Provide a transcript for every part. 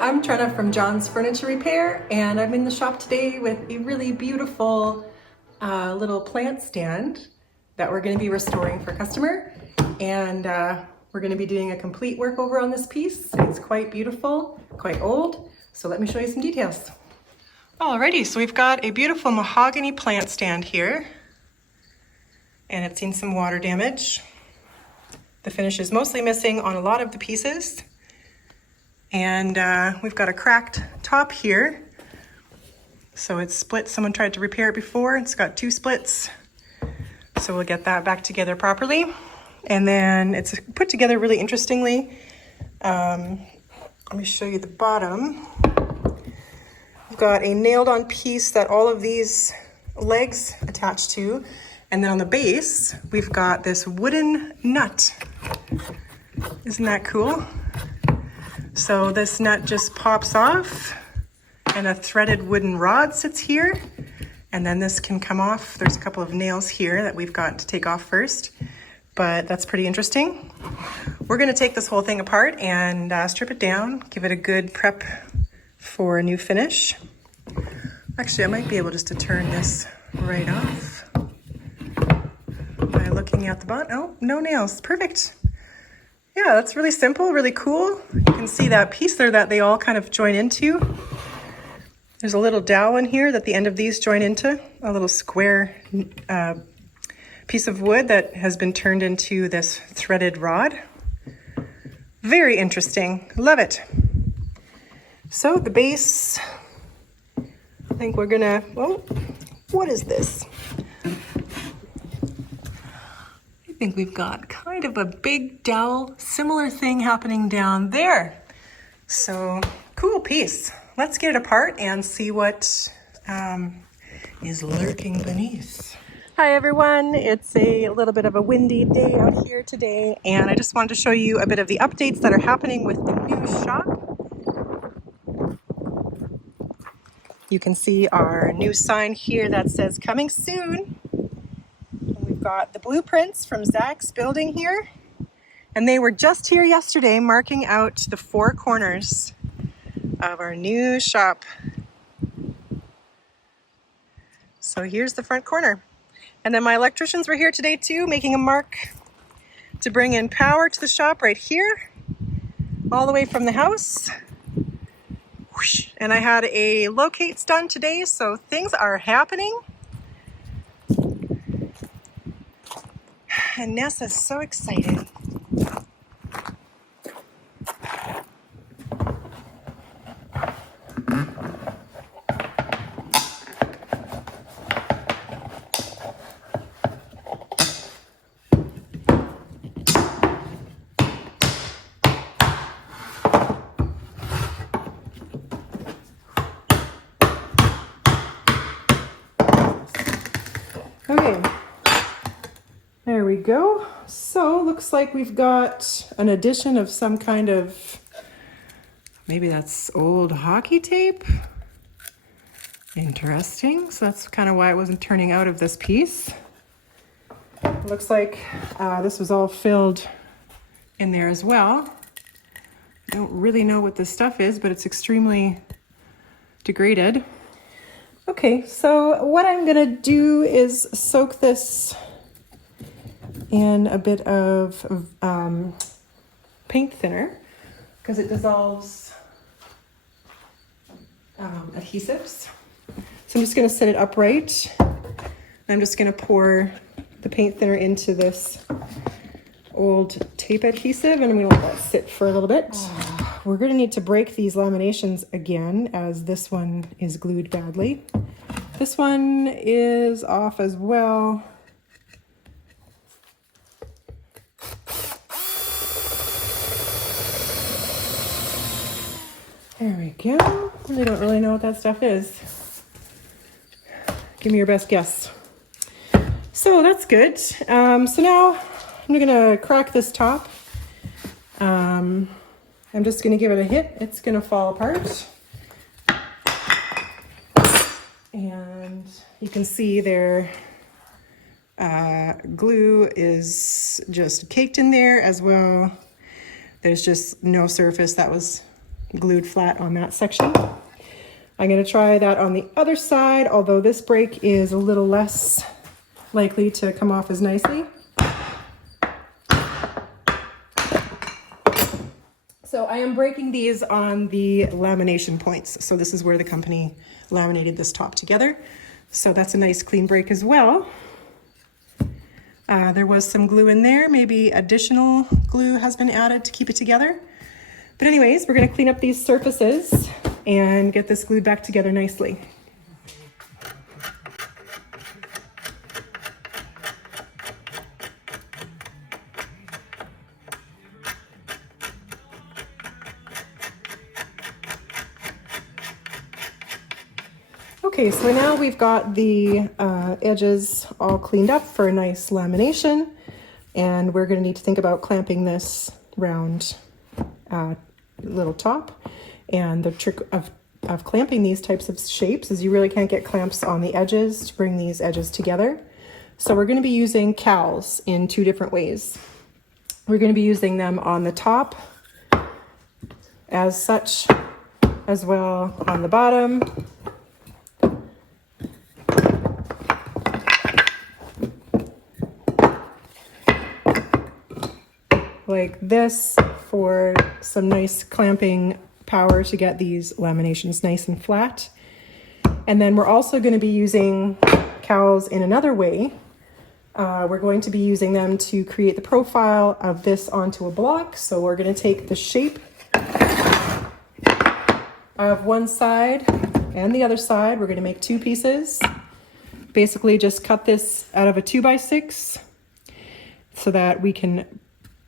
I'm Trena from John's Furniture Repair, and I'm in the shop today with a really beautiful little plant stand that we're going to be restoring for a customer. And we're going to be doing a complete workover on this piece. It's quite beautiful, quite old, so let me show you some details. Alrighty, so we've got a beautiful mahogany plant stand here, and it's seen some water damage. The finish is mostly missing on a lot of the pieces. And we've got a cracked top here. So it's split. Someone tried to repair it before. It's got 2 splits. So we'll get that back together properly. And then it's put together really interestingly. Let me show you the bottom. We've got a nailed on piece that all of these legs attach to. And then on the base, we've got this wooden nut. Isn't that cool? So this nut just pops off and a threaded wooden rod sits here, and then this can come off. There's a couple of nails here that we've got to take off first, but that's pretty interesting. We're going to take this whole thing apart and strip it down, give it a good prep for a new finish. Actually, I might be able just to turn this right off by looking at the bottom. Oh, no nails. Perfect. Yeah, that's really simple, really cool. You can see that piece there that they all kind of join into. There's a little dowel in here that the end of these join into, a little square piece of wood that has been turned into this threaded rod. Very interesting, love it. So the base, I think we're gonna, well, what is this? I think we've got kind of a big dowel, similar thing happening down there. So cool piece. Let's get it apart and see what is lurking beneath. Hi everyone, it's a little bit of a windy day out here today, and I just wanted to show you a bit of the updates that are happening with the new shop. You can see our new sign here that says coming soon. We've got the blueprints from Zach's building here, and they were just here yesterday marking out the 4 corners of our new shop. So here's the front corner. And then my electricians were here today too, making a mark to bring in power to the shop right here, all the way from the house. Whoosh. And I had a locates done today, so things are happening. And Nessa's so excited. Okay. There we go. So looks like we've got an addition of some kind of, maybe that's old hockey tape. Interesting. So that's kind of why it wasn't turning out of this piece. Looks like this was all filled in there as well. I don't really know what this stuff is, but it's extremely degraded. Okay, so what I'm gonna do is soak this in a bit of paint thinner because it dissolves adhesives. So I'm just going to set it upright. I'm just going to pour the paint thinner into this old tape adhesive, and I'm going to let that sit for a little bit. We're going to need to break these laminations again as this one is glued badly. This one is off as well. There we go. I don't really know what that stuff is. Give me your best guess. So that's good. So now I'm gonna crack this top. I'm just gonna give it a hit. It's gonna fall apart. And you can see there, glue is just caked in there as well. There's just no surface that was glued flat on that section. I'm going to try that on the other side, although this break is a little less likely to come off as nicely. So I am breaking these on the lamination points. So this is where the company laminated this top together. So that's a nice clean break as well. There was some glue in there. Maybe additional glue has been added to keep it together. But anyways, we're going to clean up these surfaces and get this glued back together nicely. Okay, so now we've got the edges all cleaned up for a nice lamination, and we're going to need to think about clamping this round little top. And the trick of clamping these types of shapes is you really can't get clamps on the edges to bring these edges together. So we're going to be using cowls in two different ways. We're going to be using them on the top as such, as well on the bottom. Like this, for some nice clamping power to get these laminations nice and flat. And then we're also going to be using cowls in another way. We're going to be using them to create the profile of this onto a block. So we're going to take the shape of one side and the other side. We're going to make two pieces. Basically just cut this out of a 2x6 so that we can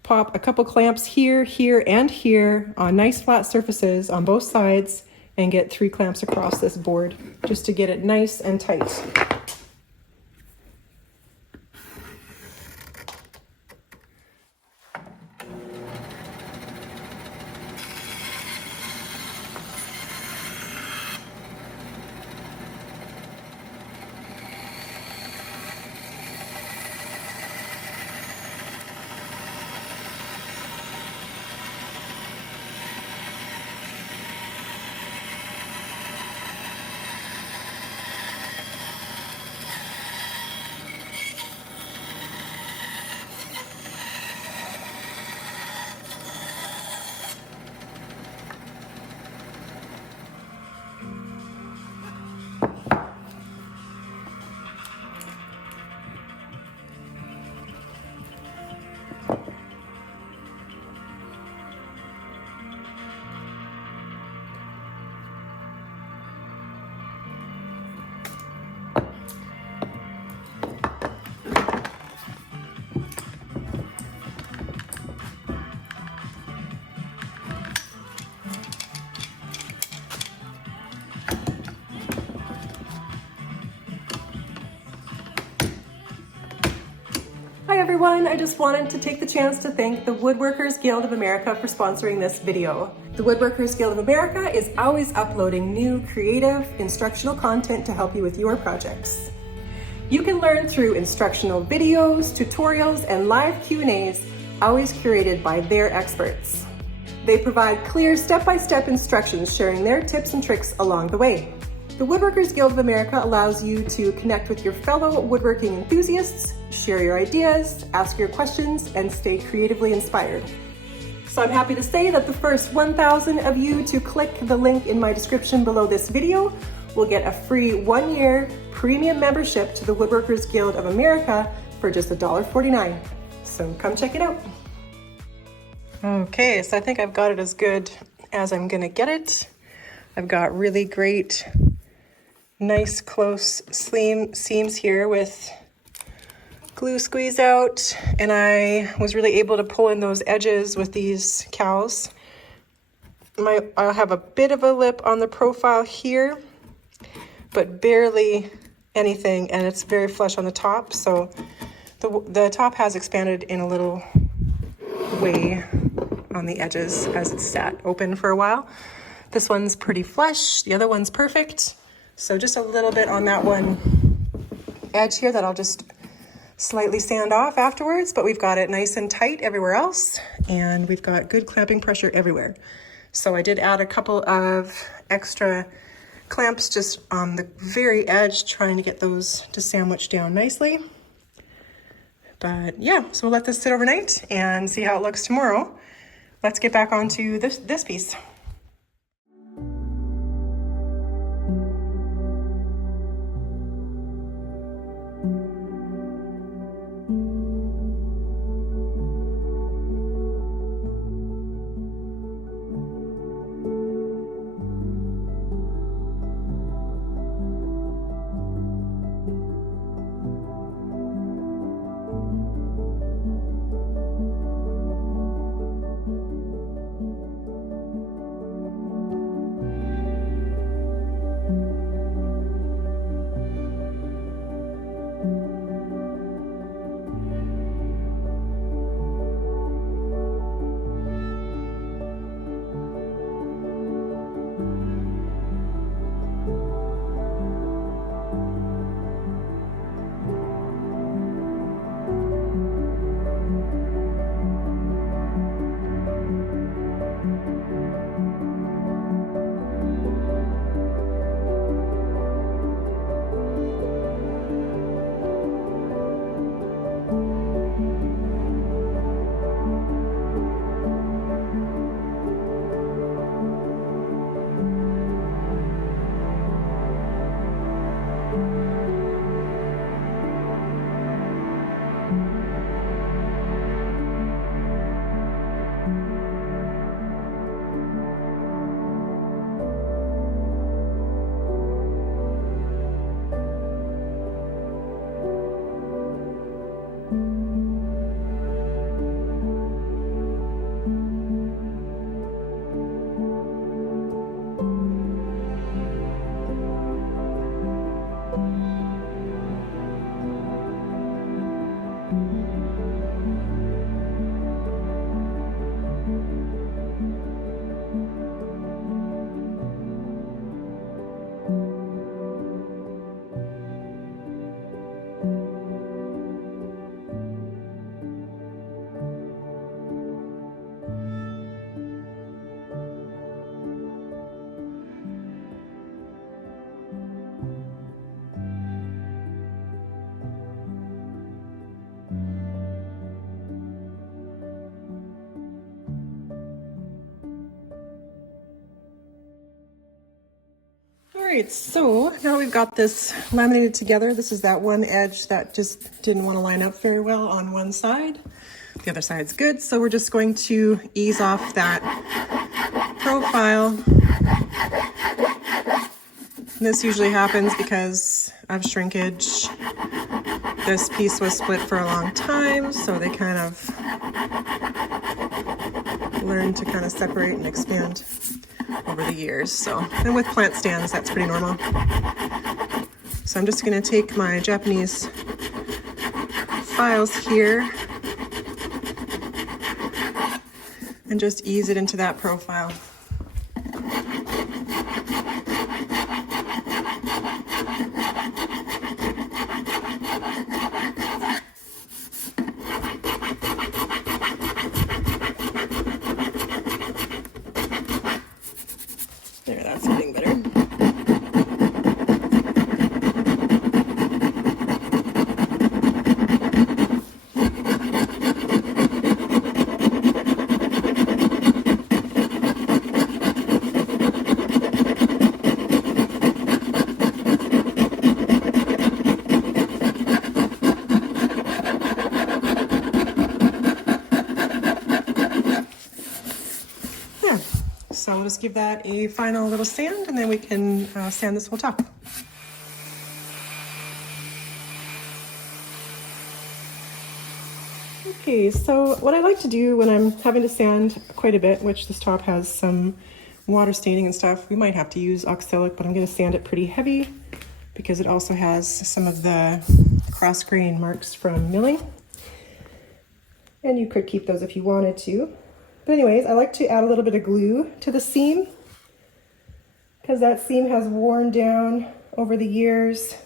pop a couple clamps here, here, and here on nice flat surfaces on both sides and get 3 clamps across this board just to get it nice and tight. Hi everyone, I just wanted to take the chance to thank the Woodworkers Guild of America for sponsoring this video. The Woodworkers Guild of America is always uploading new, creative, instructional content to help you with your projects. You can learn through instructional videos, tutorials, and live Q&As, always curated by their experts. They provide clear step-by-step instructions sharing their tips and tricks along the way. The Woodworkers Guild of America allows you to connect with your fellow woodworking enthusiasts, share your ideas, ask your questions, and stay creatively inspired. So I'm happy to say that the first 1,000 of you to click the link in my description below this video will get a free 1-year premium membership to the Woodworkers Guild of America for just $1.49. So come check it out. Okay, so I think I've got it as good as I'm gonna get it. I've got really great, nice close seams here with glue squeeze out, and I was really able to pull in those edges with these cowls. I'll have a bit of a lip on the profile here, but barely anything, and it's very flush on the top, so the top has expanded in a little way on the edges as it's sat open for a while. This one's pretty flush, the other one's perfect, so just a little bit on that one edge here that I'll just slightly sand off afterwards, but we've got it nice and tight everywhere else, and we've got good clamping pressure everywhere. So I did add a couple of extra clamps just on the very edge, trying to get those to sandwich down nicely. But yeah, so we'll let this sit overnight and see how it looks tomorrow. Let's get back onto this piece. All right, so now we've got this laminated together. This is that one edge that just didn't want to line up very well on one side. The other side's good, so we're just going to ease off that profile. And this usually happens because of shrinkage. This piece was split for a long time, so they kind of learn to kind of separate and expand over the years. So, and with plant stands, that's pretty normal. So I'm just going to take my Japanese files here and just ease it into that profile. There, that's getting better. So we'll just give that a final little sand, and then we can sand this whole top. Okay, so what I like to do when I'm having to sand quite a bit, which this top has some water staining and stuff, we might have to use oxalic, but I'm going to sand it pretty heavy because it also has some of the cross grain marks from milling. And you could keep those if you wanted to. But anyways, I like to add a little bit of glue to the seam because that seam has worn down over the years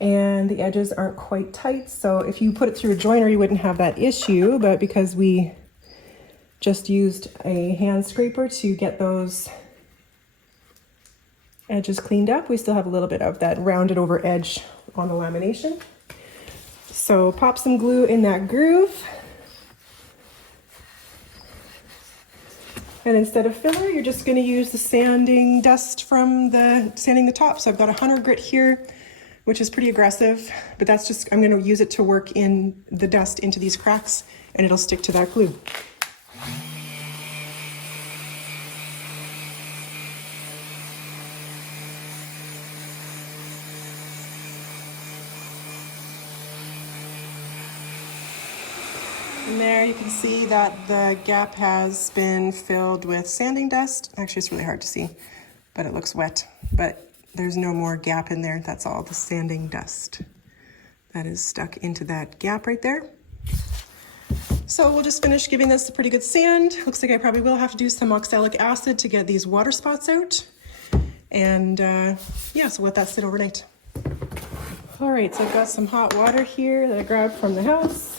and the edges aren't quite tight. So if you put it through a joiner, you wouldn't have that issue, but because we just used a hand scraper to get those edges cleaned up. We still have a little bit of that rounded over edge on the lamination. So pop some glue in that groove. And instead of filler, you're just going to use the sanding dust from sanding the top. So I've got 100 grit here, which is pretty aggressive, but that's just, I'm going to use it to work in the dust into these cracks, and it'll stick to that glue. And there you can see that the gap has been filled with sanding dust. Actually, it's really hard to see, but it looks wet. But there's no more gap in there. That's all the sanding dust that is stuck into that gap right there. So we'll just finish giving this a pretty good sand. Looks like I probably will have to do some oxalic acid to get these water spots out. And yeah, so we'll let that sit overnight. All right, so I've got some hot water here that I grabbed from the house.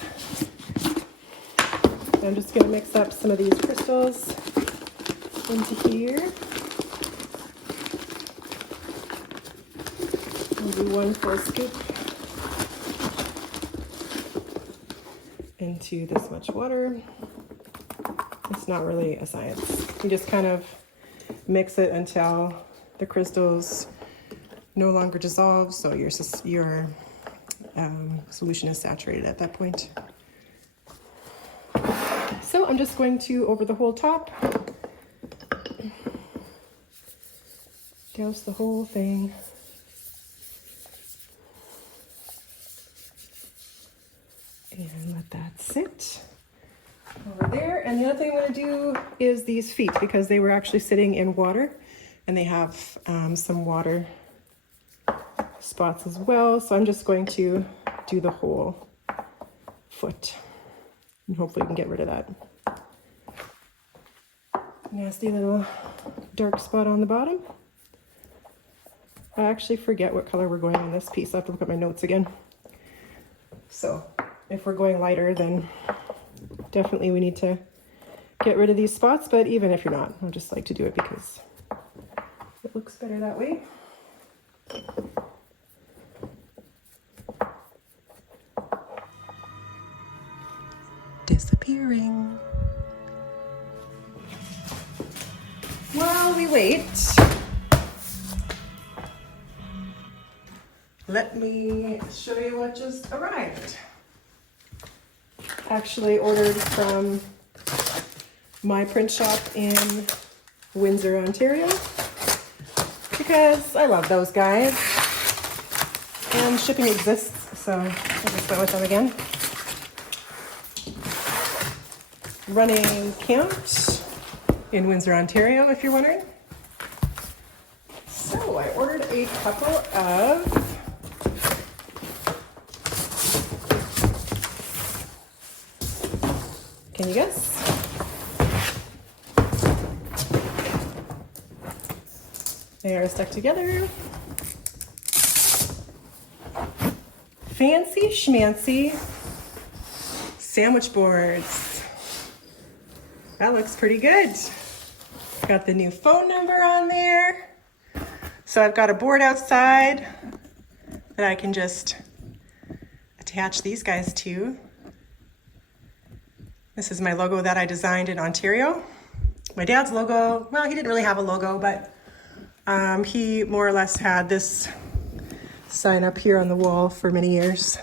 I'm just going to mix up some of these crystals into here. I'll do 1 full scoop into this much water. It's not really a science. You just kind of mix it until the crystals no longer dissolve, so your solution is saturated at that point. So I'm just going to, over the whole top, douse the whole thing. And let that sit over there. And the other thing I'm going to do is these feet, because they were actually sitting in water, and they have some water spots as well. So I'm just going to do the whole foot. And hopefully we can get rid of that nasty little dark spot on the bottom. I actually forget what color we're going on this piece. I have to look at my notes again. So if we're going lighter, then definitely we need to get rid of these spots. But even if you're not, I just like to do it because it looks better that way. Disappearing. While we wait, let me show you what just arrived. Actually ordered from my print shop in Windsor, Ontario, because I love those guys. And shipping exists, so I just went with them again. Running count in Windsor, Ontario, if you're wondering. So I ordered a couple of can you guess? They are stuck together. Fancy schmancy sandwich boards. That looks pretty good. Got the new phone number on there. So I've got a board outside that I can just attach these guys to. This is my logo that I designed in Ontario. My dad's logo, well, he didn't really have a logo, but he more or less had this sign up here on the wall for many years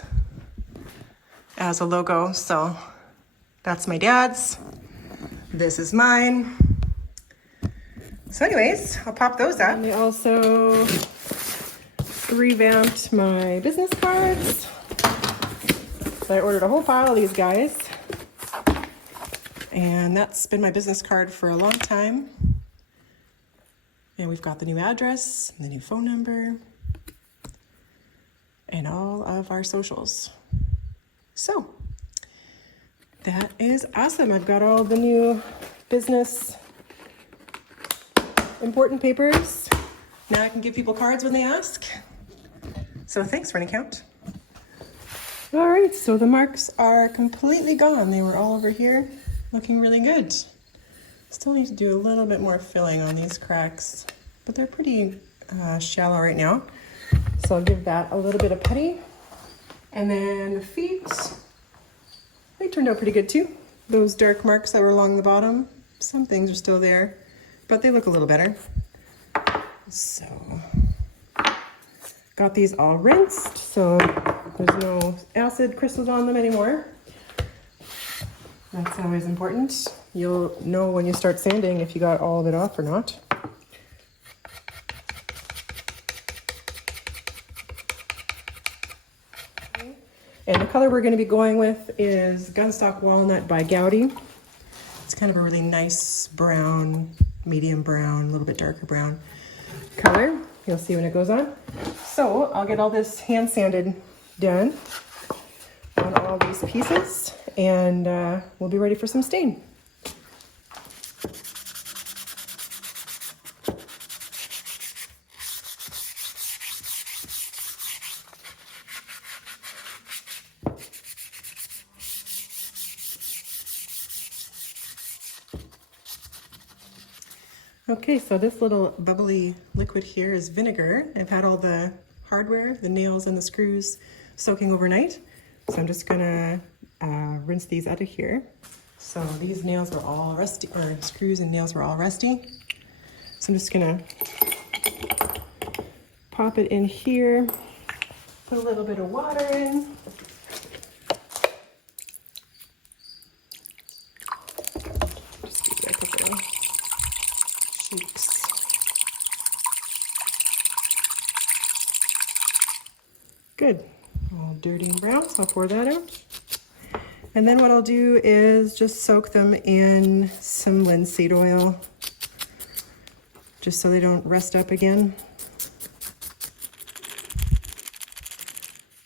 as a logo. So that's my dad's. This is mine. So anyways, I'll pop those up. And they also revamped my business cards. So I ordered a whole pile of these guys. And that's been my business card for a long time. And we've got the new address, and the new phone number, and all of our socials. So that is awesome. I've got all the new business important papers. Now I can give people cards when they ask. So thanks, Running Count. All right, so the marks are completely gone. They were all over here. looking really good. Still need to do a little bit more filling on these cracks, but they're pretty shallow right now. So I'll give that a little bit of putty. And then the feet, they turned out pretty good too. Those dark marks that were along the bottom, some things are still there, but they look a little better. So, got these all rinsed, so there's no acid crystals on them anymore. That's always important. You'll know when you start sanding if you got all of it off or not. And the color we're going to be going with is Gunstock Walnut by Goudy. It's kind of a really nice brown, medium brown, a little bit darker brown color. You'll see when it goes on. So I'll get all this hand sanded done on all these pieces, and we'll be ready for some stain. Okay, so this little bubbly liquid here is vinegar. I've had all the hardware, the nails and the screws soaking overnight. So I'm just gonna rinse these out of here. So these nails were all rusty, or screws and nails were all rusty. So I'm just gonna pop it in here, put a little bit of water in. Just give it a couple shakes. Good, all dirty and brown, so I'll pour that out. And then what I'll do is just soak them in some linseed oil, just so they don't rust up again.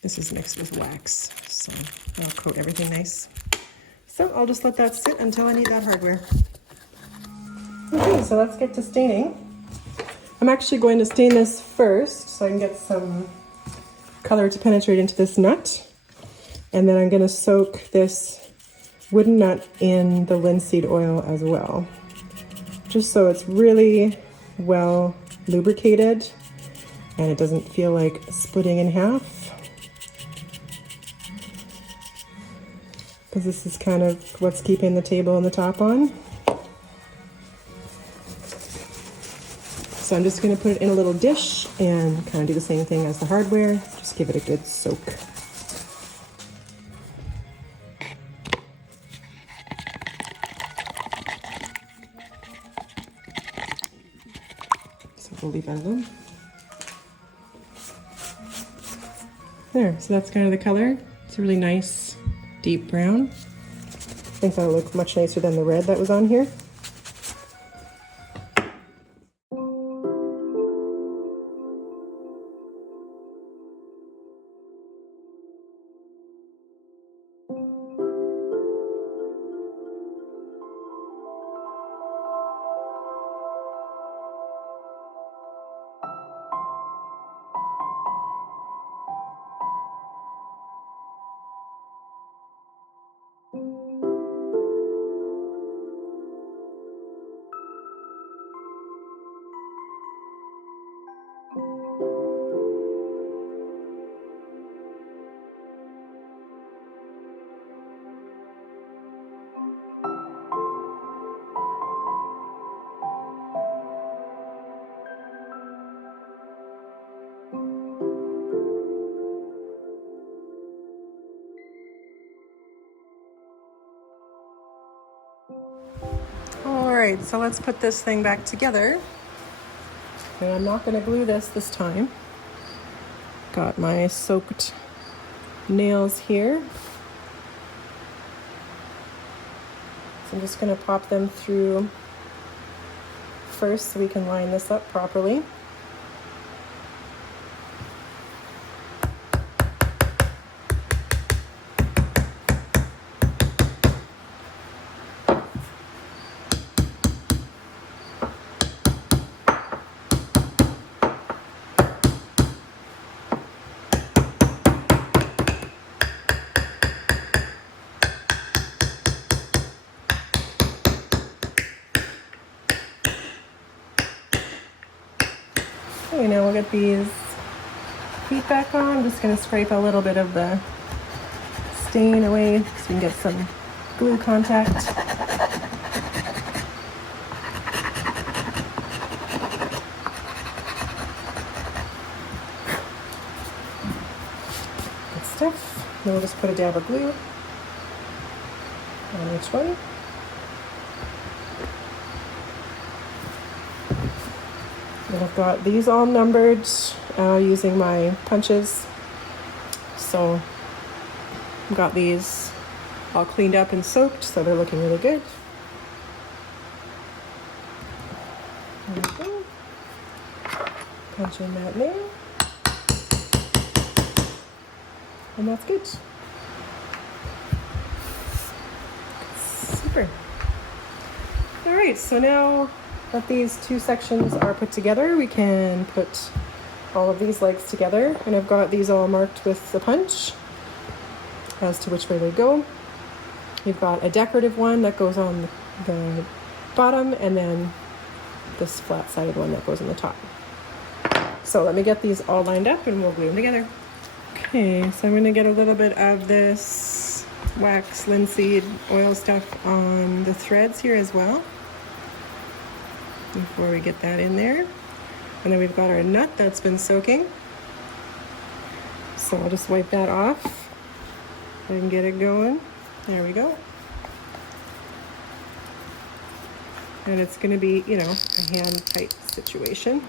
This is mixed with wax, so I'll coat everything nice. So I'll just let that sit until I need that hardware. Okay, so let's get to staining. I'm actually going to stain this first so I can get some color to penetrate into this nut. And then I'm going to soak this wooden nut in the linseed oil as well, just so it's really well lubricated and it doesn't feel like splitting in half. Because this is kind of what's keeping the table and the top on. So I'm just going to put it in a little dish and kind of do the same thing as the hardware. Just give it a good soak. So we'll leave that alone. There, so that's kind of the color. It's a really nice deep brown. I think that'll look much nicer than the red that was on here. All right, so let's put this thing back together. And I'm not going to glue this time. Got my soaked nails here. So I'm just going to pop them through first so we can line this up properly. Okay, now we'll get these feet back on. I'm just going to scrape a little bit of the stain away so we can get some glue contact. Good stuff. Then we'll just put a dab of glue on each one. And I've got these all numbered using my punches. So I've got these all cleaned up and soaked, so they're looking really good. There we go. Punch in that nail. And that's good. Super. All right, so now that these two sections are put together, we can put all of these legs together. And I've got these all marked with the punch as to which way they go. You've got a decorative one that goes on the bottom, and then this flat-sided one that goes on the top. So let me get these all lined up and we'll glue them together. Okay, so I'm going to get a little bit of this wax linseed oil stuff on the threads here as well before we get that in there. And then we've got our nut that's been soaking. So I'll just wipe that off and get it going. There we go. And it's going to be, you know, a hand tight situation.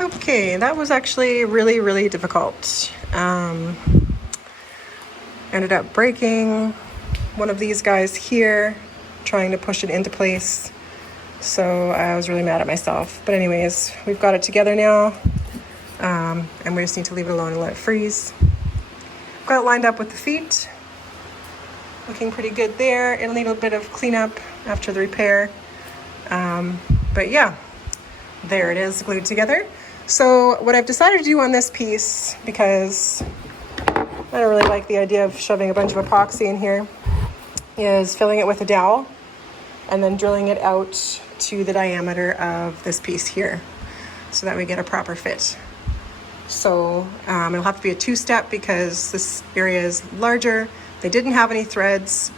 Okay, that was actually really, really difficult. Ended up breaking one of these guys here, trying to push it into place. So I was really mad at myself. But anyways, we've got it together now. And we just need to leave it alone and let it freeze. Got it lined up with the feet. Looking pretty good there. It'll need a bit of cleanup after the repair. But yeah, there it is glued together. So what I've decided to do on this piece, because I don't really like the idea of shoving a bunch of epoxy in here, is filling it with a dowel and then drilling it out to the diameter of this piece here so that we get a proper fit. So it'll have to be a two-step because this area is larger. They didn't have any threads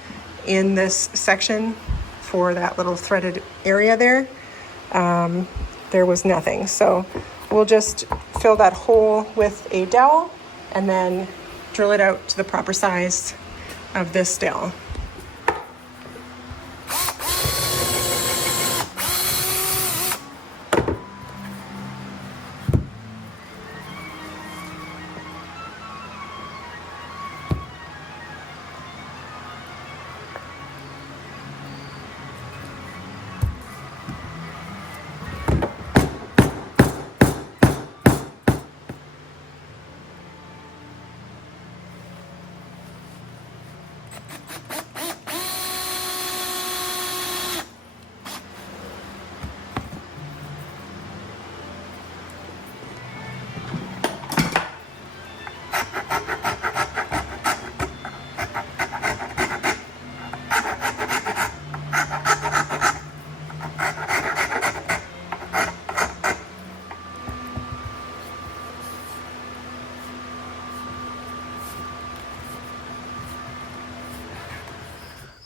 in this section for that little threaded area there. There was nothing. So we'll just fill that hole with a dowel and then drill it out to the proper size of this dowel.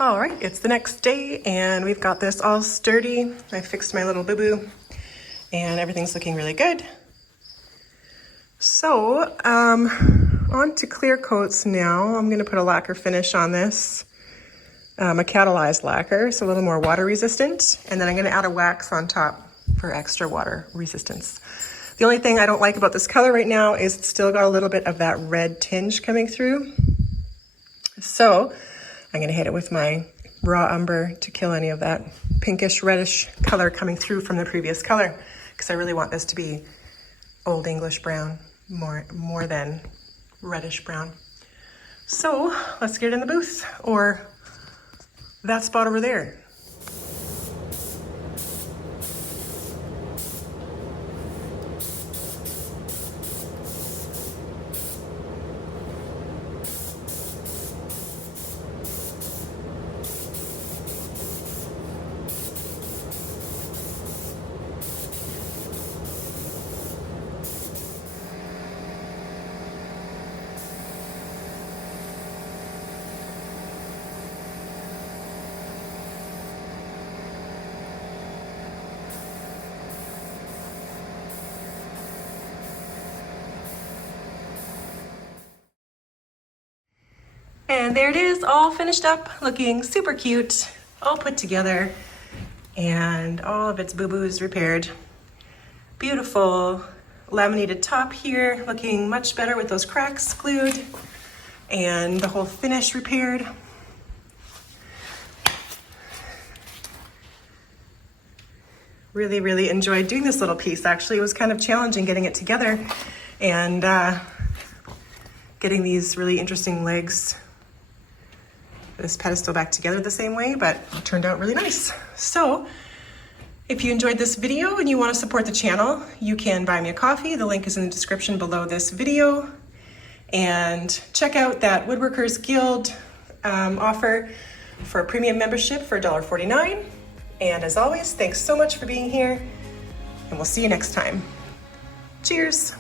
All right, it's the next day and we've got this all sturdy. I fixed my little boo-boo and everything's looking really good. So on to clear coats now. I'm gonna put a lacquer finish on this, a catalyzed lacquer, so a little more water resistant. And then I'm gonna add a wax on top for extra water resistance. The only thing I don't like about this color right now is it's still got a little bit of that red tinge coming through. So I'm gonna hit it with my raw umber to kill any of that pinkish reddish color coming through from the previous color, because I really want this to be Old English brown more than reddish brown. So let's get it in the booth, or that spot over there. And there it is, all finished up, looking super cute, all put together, and all of its boo-boos repaired. Beautiful laminated top here, looking much better with those cracks glued, and the whole finish repaired. Really, really enjoyed doing this little piece. Actually, it was kind of challenging getting it together and getting these really interesting legs, this pedestal back together the same way, but it turned out really nice. So if you enjoyed this video and you want to support the channel, you can buy me a coffee. The link is in the description below this video. And check out that Woodworkers Guild offer for a premium membership for $1.49. And as always, thanks so much for being here, and we'll see you next time. Cheers.